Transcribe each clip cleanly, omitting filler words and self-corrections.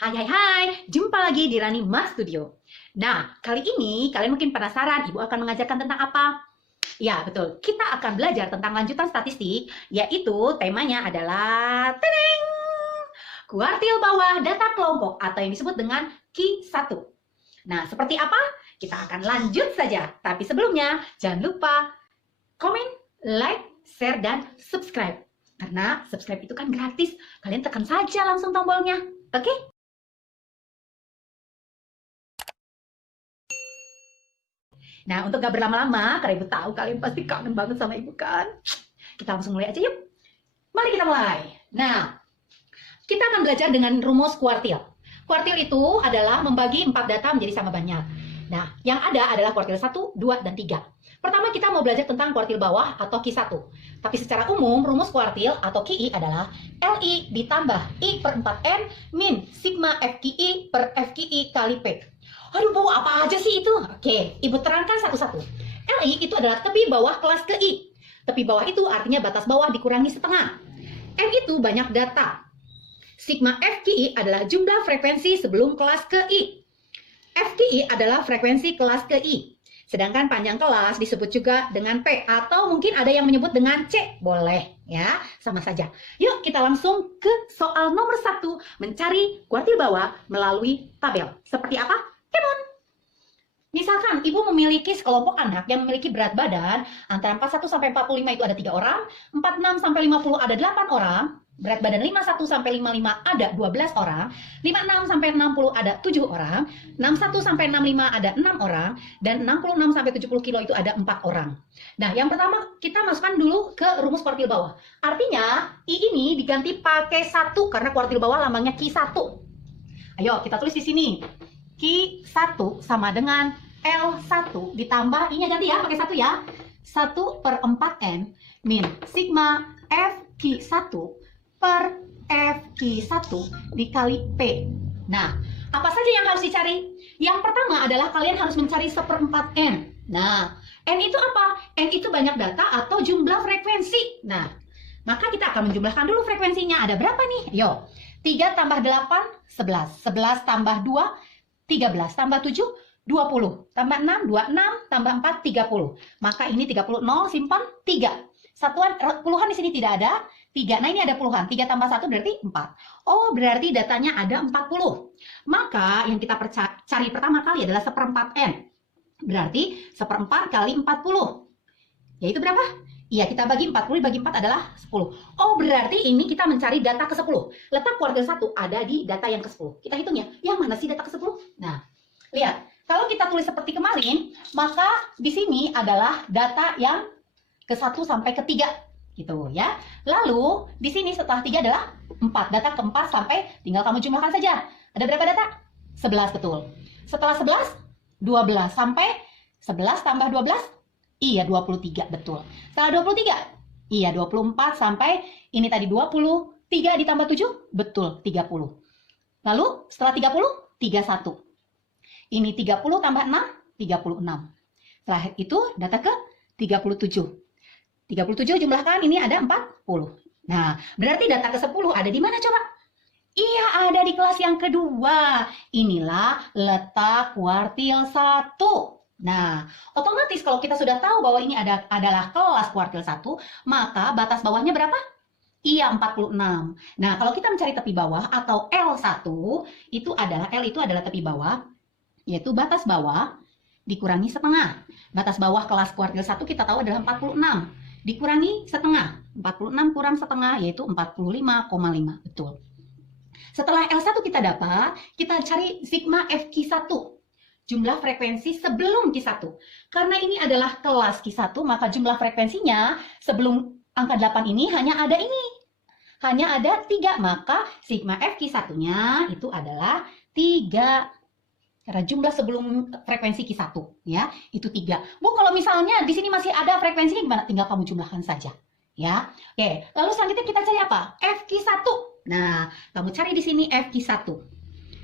Hai hai hai, jumpa lagi di Rani Mas Studio. Nah, kali ini kalian mungkin penasaran Ibu akan mengajarkan tentang apa? Ya, betul. Kita akan belajar tentang lanjutan statistik, yaitu temanya adalah tadang, kuartil bawah data kelompok atau yang disebut dengan Q1. Nah, seperti apa? Kita akan lanjut saja. Tapi sebelumnya, jangan lupa komen, like, share, dan subscribe. Karena subscribe itu kan gratis. Kalian tekan saja langsung tombolnya. Oke? Nah, untuk gak berlama-lama, karena Ibu tahu kalian pasti kangen banget sama Ibu kan? Kita langsung mulai aja yuk. Mari kita mulai. Nah, kita akan belajar dengan rumus kuartil. Kuartil itu adalah membagi 4 data menjadi sama banyak. Nah, yang ada adalah kuartil 1, 2, dan 3. Pertama kita mau belajar tentang kuartil bawah atau Q1. Tapi secara umum, rumus kuartil atau QI adalah LI ditambah I per 4N min sigma FQI per FQI kali P. Aduh Bu, apa aja sih itu? Oke, Ibu terangkan satu-satu. LI itu adalah tepi bawah kelas ke I. Tepi bawah itu artinya batas bawah dikurangi setengah. N itu banyak data. Sigma FQI adalah jumlah frekuensi sebelum kelas ke I. FQI adalah frekuensi kelas ke I. Sedangkan panjang kelas disebut juga dengan P atau mungkin ada yang menyebut dengan C. Boleh ya, sama saja. Yuk kita langsung ke soal nomor 1, mencari kuartil bawah melalui tabel. Seperti apa? Come on. Misalkan ibu memiliki sekelompok anak yang memiliki berat badan antara 41 sampai 45 itu ada 3 orang, 46 sampai 50 ada 8 orang, berat badan 51 sampai 55 ada 12 orang, 56 sampai 60 ada 7 orang, 61 sampai 65 ada 6 orang, dan 66 sampai 70 kilo itu ada 4 orang. Nah, yang pertama kita masukkan dulu ke rumus kuartil bawah. Artinya, I ini diganti pakai 1 karena kuartil bawah lambangnya Q1. Ayo, kita tulis di sini. Q1 sama dengan L1 ditambah I-nya ganti ya, pakai 1 ya. 1 per 4N min sigma FQ1 per FQ1 dikali P. Nah, apa saja yang harus dicari? Yang pertama adalah kalian harus mencari 1/4N. Nah, N itu apa? N itu banyak data atau jumlah frekuensi. Nah, maka kita akan menjumlahkan dulu frekuensinya. Ada berapa nih? Yo, 3 tambah 8, 11. 11 tambah 2, 13 tambah 7, 20 tambah 6, 26 tambah 4, 30. Maka ini 30, 0, simpan 3. Satuan puluhan di sini tidak ada, 3. Nah, ini ada puluhan. 3 tambah 1 berarti 4. Oh, berarti datanya ada 40. Maka yang kita cari pertama kali adalah 1/4N. Berarti 1/4 kali 40. Yaitu berapa? Iya, kita bagi 40 bagi 4 adalah 10. Oh, berarti ini kita mencari data ke-10. Letak kuartil 1 ada di data yang ke-10. Kita hitung ya. Yang mana sih data ke-10? Nah, lihat. Kalau kita tulis seperti kemarin, maka di sini adalah data yang ke-1 sampai ke-3. Gitu ya. Lalu, di sini setelah 3 adalah 4. Data ke-4 sampai tinggal kamu jumlahkan saja. Ada berapa data? 11, betul. Setelah 11, 12. Sampai 11 tambah 12, iya 23, betul. Setelah 23, iya 24 sampai ini tadi 23 ditambah 7, betul 30. Lalu setelah 30, 31. Ini 30 tambah 6, 36. Setelah itu data ke 37. 37 jumlahkan ini ada 40. Nah, berarti data ke-10 ada di mana coba? Iya, ada di kelas yang kedua. Inilah letak kuartil 1. Nah, otomatis kalau kita sudah tahu bahwa ini adalah kelas kuartil 1, maka batas bawahnya berapa? Iya, 46. Nah, kalau kita mencari tepi bawah atau L1, itu adalah tepi bawah, yaitu batas bawah dikurangi setengah. Batas bawah kelas kuartil 1 kita tahu adalah 46. Dikurangi setengah. 46 kurang setengah, yaitu 45,5. Betul. Setelah L1 kita dapat, kita cari sigma FQ1. Jumlah frekuensi sebelum Q1. Karena ini adalah kelas Q1, maka jumlah frekuensinya sebelum angka 8 ini hanya ada ini. Hanya ada 3, maka sigma FQ1-nya itu adalah 3. Karena jumlah sebelum frekuensi Q1, ya, itu 3. Bu, kalau misalnya di sini masih ada frekuensinya gimana? Tinggal kamu jumlahkan saja. Ya, oke. Lalu selanjutnya kita cari apa? FQ1. Nah, kamu cari di sini FQ1.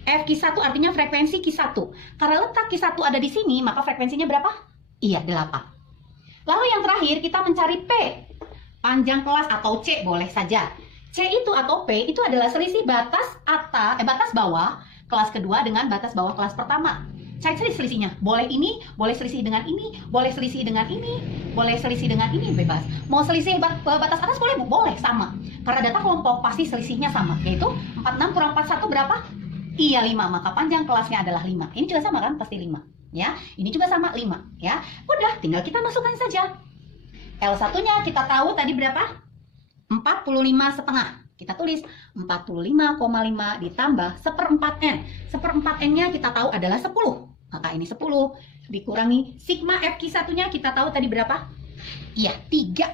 FQ1 artinya frekuensi Q1. Karena letak Q1 ada di sini, maka frekuensinya berapa? Iya, 8. Lalu yang terakhir kita mencari P. Panjang kelas atau C boleh saja. C itu atau P itu adalah selisih batas bawah kelas kedua dengan batas bawah kelas pertama. Cari selisihnya. Boleh ini, boleh selisih dengan ini, boleh selisih dengan ini, boleh selisih dengan ini, bebas. Mau selisih batas atas boleh, boleh, sama. Karena data kelompok pasti selisihnya sama, yaitu 46 kurang 41 berapa? Iya 5, maka panjang kelasnya adalah 5. Ini juga sama kan? Pasti 5. Ya, ini juga sama 5. Ya, udah, tinggal kita masukkan saja. L1-nya kita tahu tadi berapa? 45,5. Kita tulis 45,5 ditambah 1/4N. 1/4N-nya kita tahu adalah 10. Maka ini 10 dikurangi sigma FQ1-nya kita tahu tadi berapa? Iya, 3.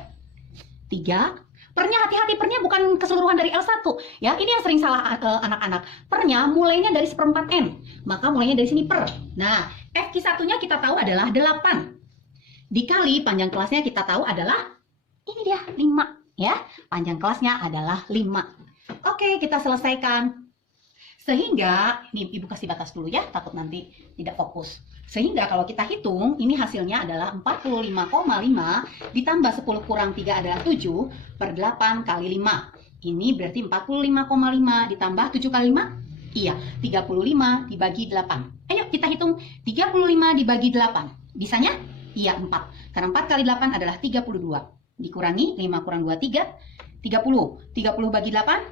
3. Pernya hati-hati, pernya bukan keseluruhan dari L1. Ya, ini yang sering salah anak-anak. Pernya mulainya dari 1/4N. Maka mulainya dari sini per. Nah, FQ1-nya kita tahu adalah 8. Dikali panjang kelasnya kita tahu adalah ini dia 5. Ya, panjang kelasnya adalah 5. Oke, kita selesaikan. Sehingga, ini ibu kasih batas dulu ya, takut nanti tidak fokus. Sehingga kalau kita hitung, ini hasilnya adalah 45,5 ditambah 10 kurang 3 adalah 7 per 8 kali 5. Ini berarti 45,5 ditambah 7 kali 5? Iya, 35 dibagi 8. Ayo kita hitung 35 dibagi 8. Bisanya? Iya, 4. Karena 4 kali 8 adalah 32. Dikurangi 5 kurang 2, 3. 30. 30 bagi 8.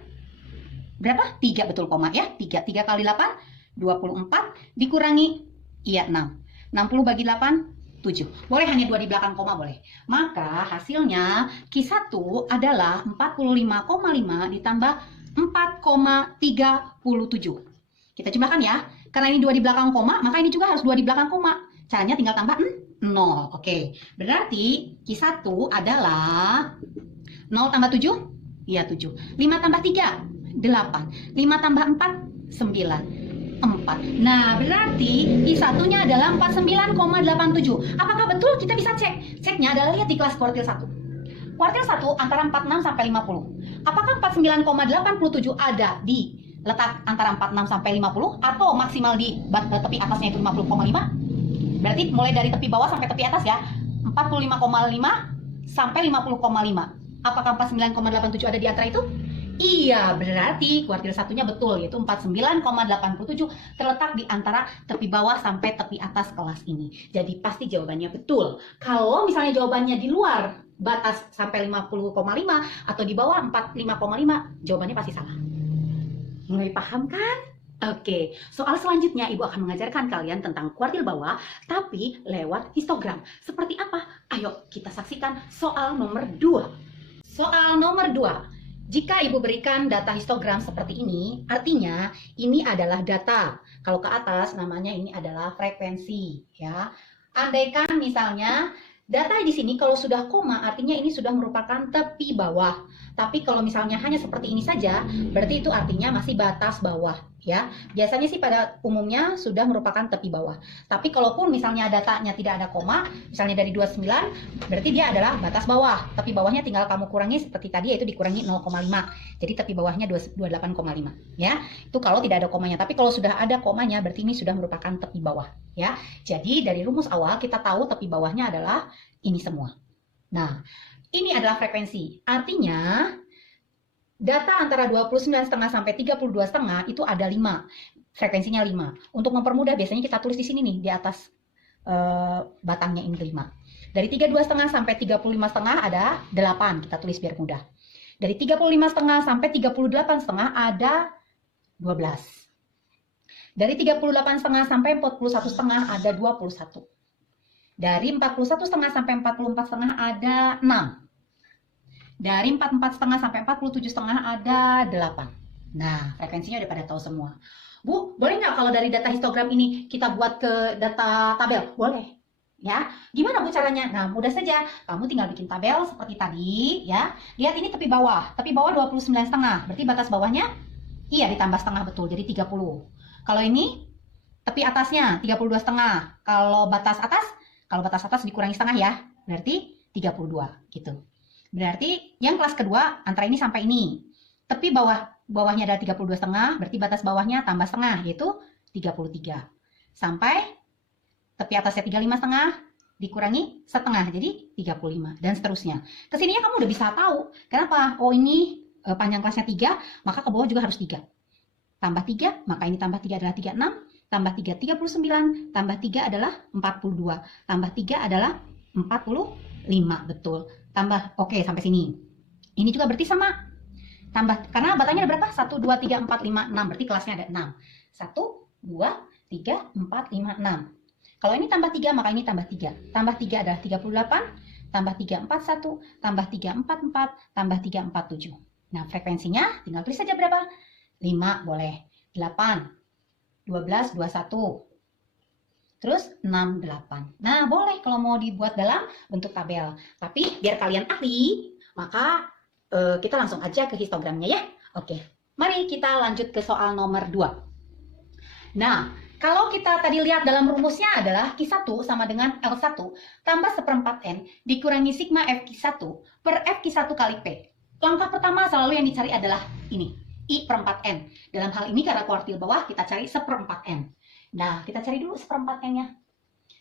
Berapa? 3 betul koma ya. 3 kali 8, 24. Dikurangi, iya 6. 60 bagi 8, 7. Boleh hanya 2 di belakang koma boleh. Maka hasilnya Q1 adalah 45,5 ditambah 4,37. Kita jumlahkan ya. Karena ini 2 di belakang koma, maka ini juga harus 2 di belakang koma. Caranya tinggal tambah 0. Oke. Berarti Q1 adalah 0 tambah 7? Iya 7. 5 tambah 3? 8. 5 tambah 4? 9. 4. Nah, berarti Q1-nya adalah 49,87. Apakah betul? Kita bisa cek. Ceknya adalah lihat di kelas kuartil 1. Kuartil 1 antara 46 sampai 50. Apakah 49,87 ada di letak antara 46 sampai 50 atau maksimal di tepi atasnya itu 50,5? Berarti mulai dari tepi bawah sampai tepi atas ya. 45,5 sampai 50,5. Apakah 49,87 ada di antara itu? Iya, berarti kuartil satunya betul, yaitu 49,87 terletak di antara tepi bawah sampai tepi atas kelas ini. Jadi pasti jawabannya betul. Kalau misalnya jawabannya di luar batas sampai 50,5 atau di bawah 45,5, jawabannya pasti salah. Mulai paham kan? Oke, soal selanjutnya Ibu akan mengajarkan kalian tentang kuartil bawah, tapi lewat histogram. Seperti apa? Ayo kita saksikan soal nomor 2. Soal nomor 2. Jika Ibu berikan data histogram seperti ini, artinya ini adalah data. Kalau ke atas namanya ini adalah frekuensi, ya. Andaikan misalnya data di sini kalau sudah koma artinya ini sudah merupakan tepi bawah. Tapi kalau misalnya hanya seperti ini saja, berarti itu artinya masih batas bawah, ya. Biasanya sih pada umumnya sudah merupakan tepi bawah. Tapi kalaupun misalnya datanya tidak ada koma, misalnya dari 29, berarti dia adalah batas bawah. Tepi bawahnya tinggal kamu kurangi seperti tadi, yaitu dikurangi 0,5. Jadi tepi bawahnya 28,5, ya. Itu kalau tidak ada komanya. Tapi kalau sudah ada komanya, berarti ini sudah merupakan tepi bawah, ya. Jadi dari rumus awal kita tahu tepi bawahnya adalah ini semua. Nah, ini adalah frekuensi. Artinya data antara 29,5 sampai 32,5 itu ada 5. Frekuensinya 5. Untuk mempermudah biasanya kita tulis di sini nih, di atas batangnya ini 5. Dari 32,5 sampai 35,5 ada 8. Kita tulis biar mudah. Dari 35,5 sampai 38,5 ada 12. Dari 38,5 sampai 41,5 ada 21. Dari 41,5 sampai 44,5 ada 6. Dari 44,5 sampai 47,5 ada 8. Nah, frekuensinya udah pada tahu semua. Bu, boleh nggak kalau dari data histogram ini kita buat ke data tabel? Boleh. Ya, gimana Bu caranya? Nah, mudah saja. Kamu tinggal bikin tabel seperti tadi, ya. Lihat ini tepi bawah. Tepi bawah 29,5. Berarti batas bawahnya iya ditambah setengah betul, jadi 30. Kalau ini tepi atasnya 32,5. Kalau batas atas dikurangi setengah ya. Berarti 32 gitu. Berarti yang kelas kedua antara ini sampai ini. Tepi bawahnya ada 32,5, berarti batas bawahnya tambah setengah, yaitu 33. Sampai tepi atasnya 35,5 dikurangi setengah, jadi 35 dan seterusnya. Kesininya kamu udah bisa tahu. Kenapa? Oh ini panjang kelasnya 3, maka ke bawah juga harus 3. Tambah 3, maka ini tambah 3 adalah 36, tambah 3, 39, tambah 3 adalah 42, tambah 3 adalah 45, betul. Tambah, oke, sampai sini. Ini juga berarti sama. Tambah, karena batangnya ada berapa? 1, 2, 3, 4, 5, 6, berarti kelasnya ada 6. 1, 2, 3, 4, 5, 6. Kalau ini tambah 3, maka ini tambah 3. Tambah 3 adalah 38, tambah 3, 41, tambah 3, 44, tambah 3, 47. Nah, frekuensinya tinggal tulis saja berapa? 5 boleh, 8, 12, 21, terus 6, 8. Nah, boleh kalau mau dibuat dalam bentuk tabel. Tapi biar kalian ahli, maka kita langsung aja ke histogramnya ya. Oke, mari kita lanjut ke soal nomor 2. Nah, kalau kita tadi lihat dalam rumusnya adalah Q1 sama dengan L1 tambah 1/4 N dikurangi sigma FQ1 per FQ1 kali P. Langkah pertama selalu yang dicari adalah ini, I/4 N. Dalam hal ini karena kuartil bawah kita cari 1/4 N. Nah, kita cari dulu 1/4 N-nya.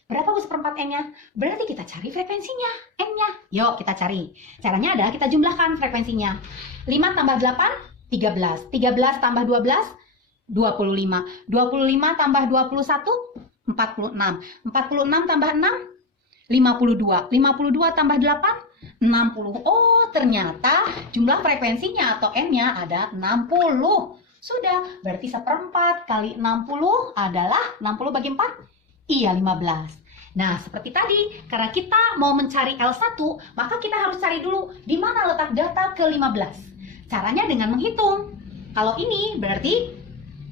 Berapa Bu 1/4 N-nya? Berarti kita cari frekuensinya, N-nya. Yuk kita cari. Caranya adalah kita jumlahkan frekuensinya. 5 tambah 8, 13. 13 tambah 12, 25. 25 tambah 21, 46. 46 tambah 6, 52. 52 tambah 8, 60. Oh, ternyata jumlah frekuensinya atau N-nya ada 60. Sudah, berarti 1/4 kali 60 adalah 60 bagi 4? Iya, 15. Nah, seperti tadi, karena kita mau mencari L1, maka kita harus cari dulu di mana letak data ke-15. Caranya dengan menghitung. Kalau ini berarti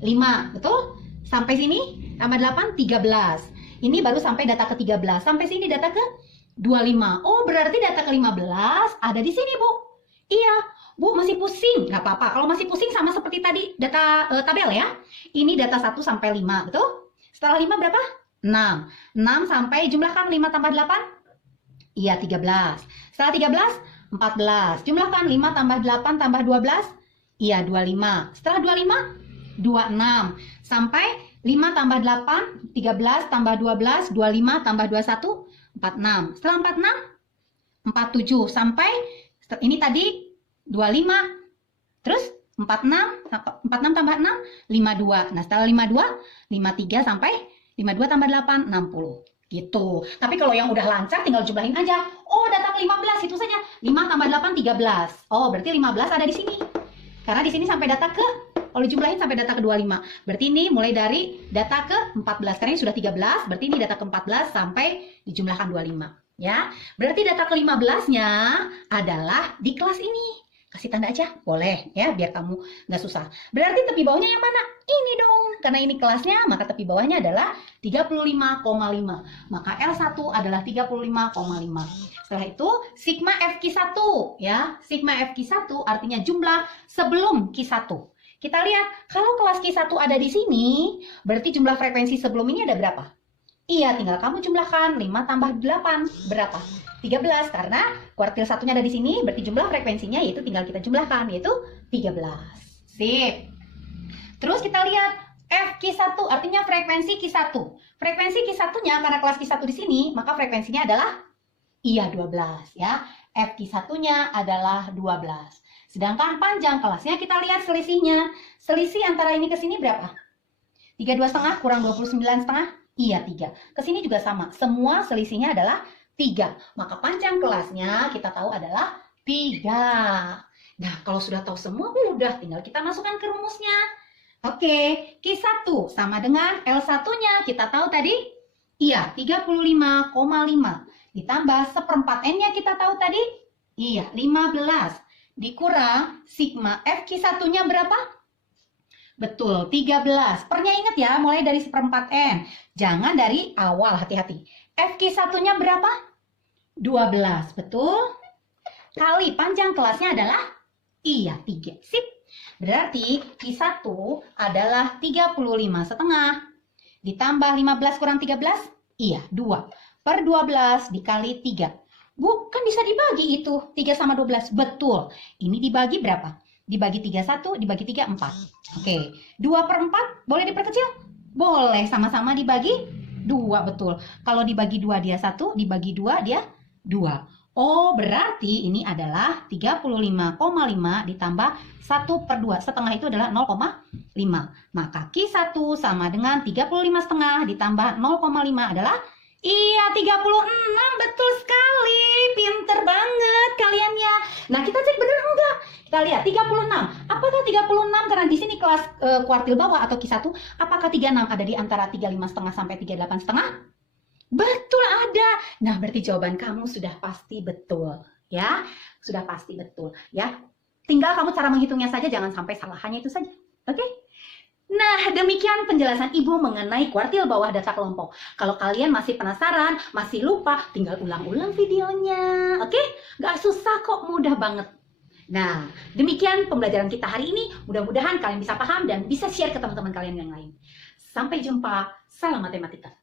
5, betul? Sampai sini, tambah 8, 13. Ini baru sampai data ke-13. Sampai sini data ke-25. Oh, berarti data ke-15 ada di sini, Bu. Iya, Bu masih pusing. Nggak apa-apa, kalau masih pusing sama seperti tadi data tabel ya. Ini data 1 sampai 5, betul? Setelah 5 berapa? 6. 6 sampai jumlahkan 5 tambah 8? Iya, 13. Setelah 13, 14. Jumlahkan 5 tambah 8 tambah 12? Iya, 25. Setelah 25, 26. Sampai 5 tambah 8, 13 tambah 12, 25 tambah 21, 46. Setelah 46, 47. Sampai, ini tadi 25. Terus 46, 46 tambah 6, 52. Nah, setelah 52, 53 sampai 52 tambah 8, 60. Gitu. Tapi kalau yang udah lancar tinggal jumlahin aja. Oh, data ke-15 itu saja. 5 tambah 8, 13. Oh, berarti 15 ada di sini. Karena di sini sampai data ke, kalau jumlahin sampai data ke-25. Berarti ini mulai dari data ke-14. Karena ini sudah 13, berarti ini data ke-14 sampai dijumlahkan 25. Ya. Berarti data ke-15-nya adalah di kelas ini. Kasih tanda aja, boleh ya, biar kamu nggak susah. Berarti tepi bawahnya yang mana? Ini dong, karena ini kelasnya, maka tepi bawahnya adalah 35,5. Maka L1 adalah 35,5. Setelah itu, sigma FQ1 ya. Sigma FQ1 artinya jumlah sebelum Q1. Kita lihat, kalau kelas Q1 ada di sini, berarti jumlah frekuensi sebelum ini ada berapa? Iya, tinggal kamu jumlahkan 5 tambah 8, berapa? 13, karena kuartil satunya ada di sini, berarti jumlah frekuensinya yaitu tinggal kita jumlahkan, yaitu 13. Sip. Terus kita lihat FQ1, artinya frekuensi Q1. Frekuensi Q1-nya, karena kelas Q1 di sini, maka frekuensinya adalah, iya 12 ya. FQ1-nya adalah 12. Sedangkan panjang kelasnya kita lihat selisihnya. Selisih antara ini ke sini berapa? 32,5 kurang 29,5? Iya 3. Ke sini juga sama, semua selisihnya adalah 3. Maka panjang kelasnya kita tahu adalah 3. Nah, kalau sudah tahu semua, udah tinggal kita masukkan ke rumusnya. Oke, Q1 sama dengan L1-nya. Kita tahu tadi, iya, 35,5. Ditambah 1/4 N-nya kita tahu tadi, iya, 15. Dikurang sigma FQ1-nya berapa? Betul, 13. Pernya ingat ya, mulai dari 1/4 N. Jangan dari awal, hati-hati. FQ1-nya berapa? 12, betul? Kali panjang kelasnya adalah? Iya, 3. Sip. Berarti Q1 adalah 35,5. Ditambah 15 kurang 13? Iya, 2. Per 12 dikali 3. Bu, kan bisa dibagi itu. 3 sama 12. Betul. Ini dibagi berapa? Dibagi 3, 1, dibagi 3, 4. Oke. 2/4 boleh diperkecil? Boleh. Sama-sama dibagi 2, betul. Kalau dibagi 2 dia 1, dibagi 2 dia 2. Oh, berarti ini adalah 35,5 ditambah 1/2. Setengah itu adalah 0,5. Maka Q1 sama dengan 35,5 ditambah 0,5 adalah, iya, 36. Betul sekali. Pinter banget kalian ya. Nah, kita cek bener enggak? Kita lihat 36. Apakah 36 karena di sini kelas kuartil bawah atau Q1, apakah 36 ada di antara 35,5 sampai 38,5? Betul ada. Nah, berarti jawaban kamu sudah pasti betul, ya. Sudah pasti betul, ya. Tinggal kamu cara menghitungnya saja, jangan sampai salah, hanya itu saja. Oke? Nah, demikian penjelasan Ibu mengenai kuartil bawah data kelompok. Kalau kalian masih penasaran, masih lupa, tinggal ulang-ulang videonya. Oke? Gak susah kok, mudah banget. Nah, demikian pembelajaran kita hari ini. Mudah-mudahan kalian bisa paham dan bisa share ke teman-teman kalian yang lain. Sampai jumpa. Salam matematika.